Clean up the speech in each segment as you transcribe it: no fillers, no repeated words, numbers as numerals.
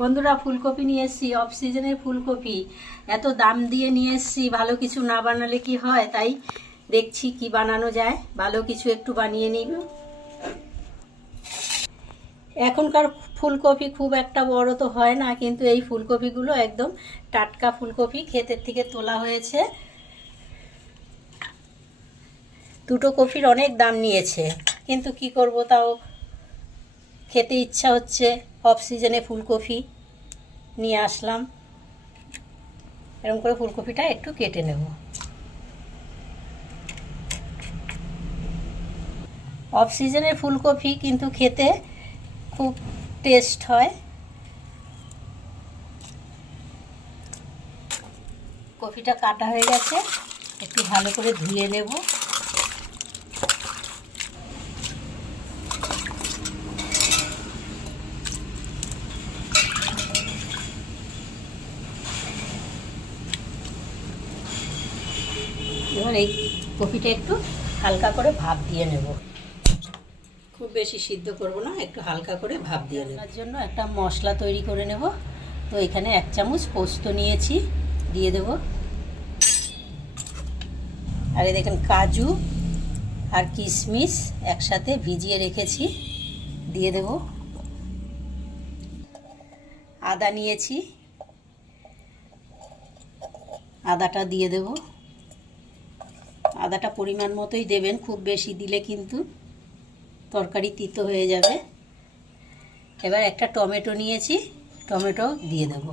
বন্ধুরা, ফুলকপি নিয়ে এসেছি, অফ সিজনের ফুলকপি। এত দাম দিয়ে নিয়ে এসেছি, ভালো কিছু না বানালে কি হয়, তাই দেখছি কি বানানো যায়, ভালো কিছু একটু বানিয়ে নিব। এখনকার ফুলকপি খুব একটা বড় তো হয় না, কিন্তু এই ফুলকপিগুলো একদম টাটকা ফুলকপি, ক্ষেতের থেকে তোলা হয়েছে। দুটো কপির অনেক দাম নিয়েছে, কিন্তু কি করব, তাও খেতে ইচ্ছা হচ্ছে। অফ সিজনে ফুলকপি নিয়ে আসলাম। এরকম করে ফুলকপিটা একটু কেটে নেব। অফ সিজনের ফুলকপি কিন্তু খেতে খুব টেস্ট হয়। কপিটা কাটা হয়ে গেছে, একটু ভালো করে ধুয়ে নেব। এবার এই কপিটা একটু হালকা করে ভাপ দিয়ে নেব। খুব বেশি সিদ্ধ করব না, একটু হালকা করে ভাপ দিয়ে নেব। তার জন্য একটা মশলা তৈরি করে নেব। তো এখানে 1 চামচ পোস্ত নিয়েছি, দিয়ে দেব। আর এই দেখেন, কাজু আর কিশমিশ একসাথে ভিজিয়ে রেখেছি, দিয়ে দেব। আদা নিয়েছি, আদাটা দিয়ে দেব। আদাটা পরিমাণ মতোই দেবেন, খুব বেশি দিলে কিন্তু তরকারি তিতো হয়ে যাবে। এবার একটা টমেটো নিয়েছি, টমেটো দিয়ে দেব।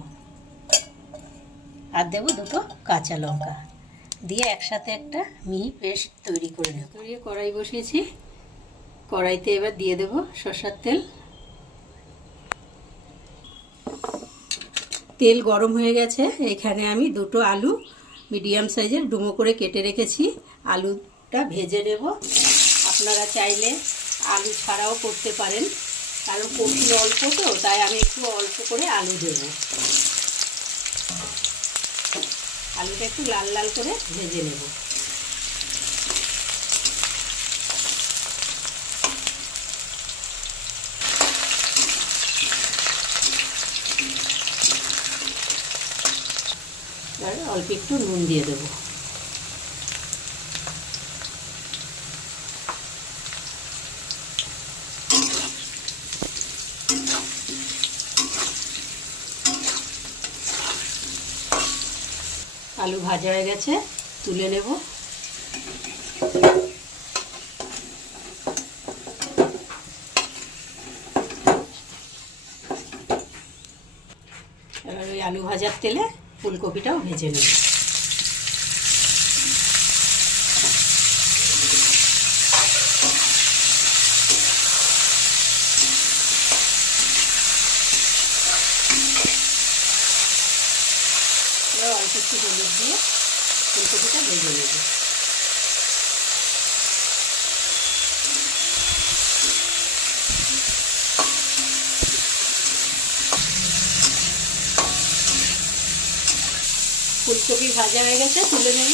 আর দেব 2টো কাঁচা লঙ্কা, দিয়ে একসাথে একটা মিহি পেস্ট তৈরি করে নেব। কড়াই বসিয়েছি, কড়াইতে এবার দিয়ে দেব সরষের তেল। তেল গরম হয়ে গেছে, এখানে আমি 2টো আলু মিডিয়াম সাইজের ডুমো করে কেটে রেখেছি, আলুটা ভেজে নেব। আপনারা চাইলে আলু ছাড়াও করতে পারেন, কারণ কপি অল্প তো, তাই আমি একটু অল্প করে আলু দেব। আলুটা একটু লাল লাল করে ভেজে নেব। অল্প একটু নুন দিয়ে দেবো। আলু ভাজা হয়ে গেছে, তুলে নেব। এবার ওই আলু ভাজার তেলে ফুলকপিটাও ভেজে নেব। এবার অল্প একটু হলুদ দিয়ে ফুলকপিটা ভেজে নেব। ফুলকপি ভাজা হয়ে গেছে, তুলে নেব।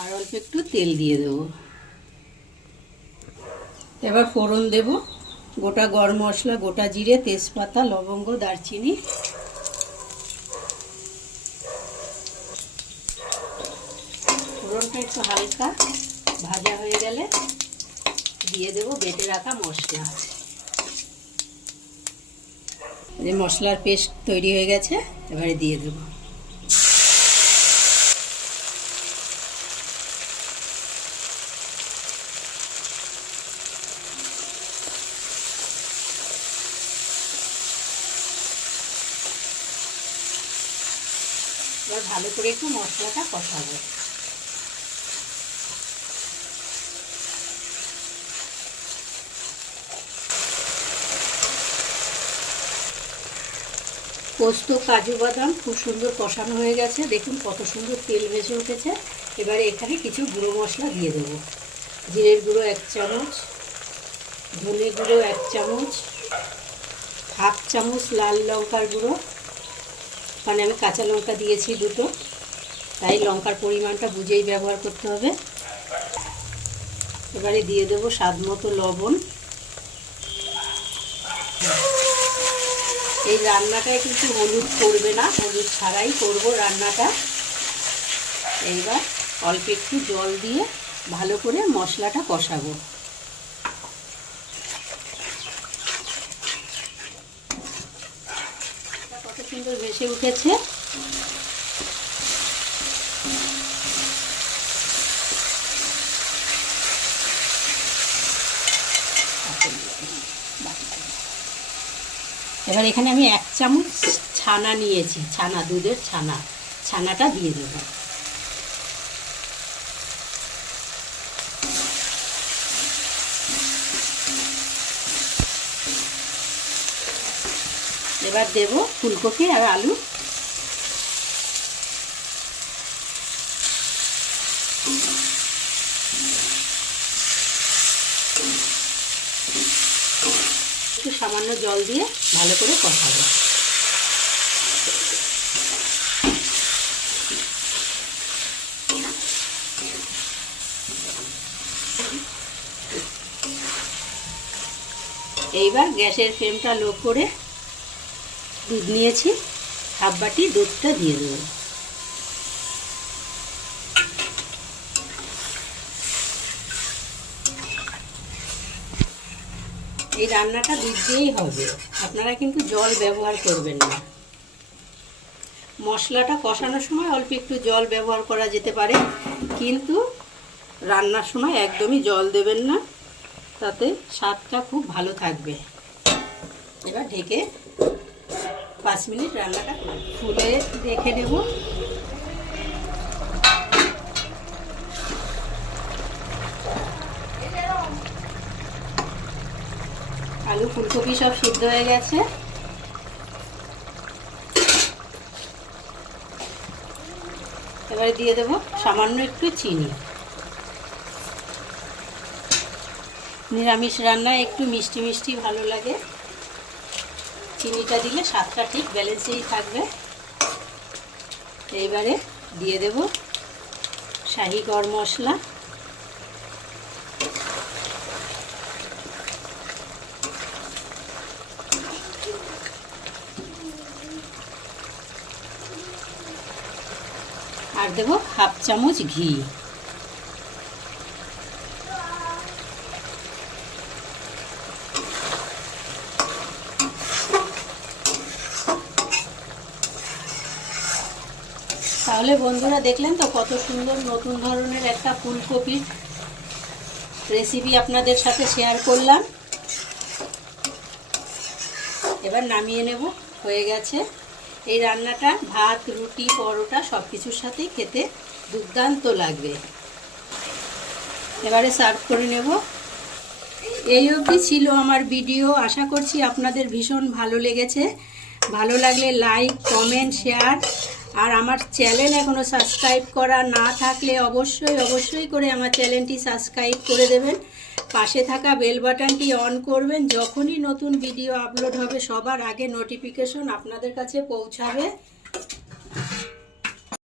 আর অল্প একটু তেল দিয়ে দেব। এবার ফোড়ন দেব। গোটা গরম মশলা, গোটা জিরে, তেজপাতা, লবঙ্গ, দারচিনি। ফোড়নটা একটু হালকা ভাজা হয়ে গেলে দিয়ে দেব বেটে রাখা মশলা। যে মশলার পেস্ট তৈরি হয়ে গেছে, এবারে দিয়ে দেব। এবার ভালো করে একটু মশলাটা কষাবো। পোস্ত, কাজু, বাদাম খুব সুন্দর কষানো হয়ে গেছে, দেখুন কত সুন্দর তেল ভেসে উঠেছে। এবারে এখানে কিছু গুঁড়ো মশলা দিয়ে দেব। জিরের গুঁড়ো 1 চামচ, ধনে গুঁড়ো 1 চামচ, হাফ চামচ লাল লঙ্কার গুঁড়ো, মানে আমি কাঁচা লঙ্কা দিয়েছি 2টো, তাই লঙ্কার পরিমাণটা বুঝেই ব্যবহার করতে হবে। এবারে দিয়ে দেবো স্বাদ মতো লবণ। এই রান্নাটায় কিন্তু হলুদ করবে না, হলুদ ছাড়াই করব রান্নাটা। এইবার অল্প একটু জল দিয়ে ভালো করে মশলাটা কষাবো। কত সুন্দর ভেসে উঠেছে। এবার এখানে আমি 1 চামচ ছানা নিয়েছি, ছানা, দুধের ছানা, ছানাটা দিয়ে দেবো। এবার দেব ফুলকপি আর আলু। একটু সামান্য জল দিয়ে ভালো করে কষাবো। এইবার গ্যাসের ফ্লেমটা লো করে দুধ নিয়েছি, হাফ বাটি দুধটা দিয়ে দেবো। এই রান্নাটা দুধ দিয়েই হবে, আপনারা কিন্তু জল ব্যবহার করবেন না। মশলাটা কষানোর সময় অল্প একটু জল ব্যবহার করা যেতে পারে, কিন্তু রান্নার সময় একদমই জল দেবেন না, তাতে স্বাদটা খুব ভালো থাকবে। এবার ঢেকে 5 মিনিট রান্নাটা ফুলে রেখে দেব। আলু ফুলকপি সব সিদ্ধ হয়ে গেছে। এবারে দিয়ে দেব সামান্য একটু চিনি। নিরামিষ রান্নায় একটু মিষ্টি মিষ্টি ভালো লাগে, চিনিটা দিলে স্বাদটা ঠিক ব্যালেন্সেই থাকবে। এইবারে দিয়ে দেব শাহি গরম মশলা, আর দেব হাফ চামচ ঘি। তাহলে বন্ধুরা দেখলেন তো কত সুন্দর নতুন ধরনের একটা ফুলকপির রেসিপি আপনাদের সাথে শেয়ার করলাম। এবার নামিয়ে নেব, হয়ে গেছে। এই রান্নাটা ভাত, রুটি, পরোটা সব কিছুর সাথেই খেতে দুর্দান্ত লাগবে। এবারে সার্ভ করে নেব। এই অবধি ছিল আমার ভিডিও, আশা করছি আপনাদের ভীষণ ভালো লেগেছে। ভালো লাগলে লাইক, কমেন্ট, শেয়ার, আর আমার চ্যানেল এখনও সাবস্ক্রাইব করা না থাকলে অবশ্যই করে আমার চ্যানেলটি সাবস্ক্রাইব করে দেবেন। পাশে থাকা বেল বাটনটি অন করবেন, যখনই নতুন ভিডিও আপলোড হবে সবার আগে নোটিফিকেশন আপনাদের কাছে পৌঁছাবে।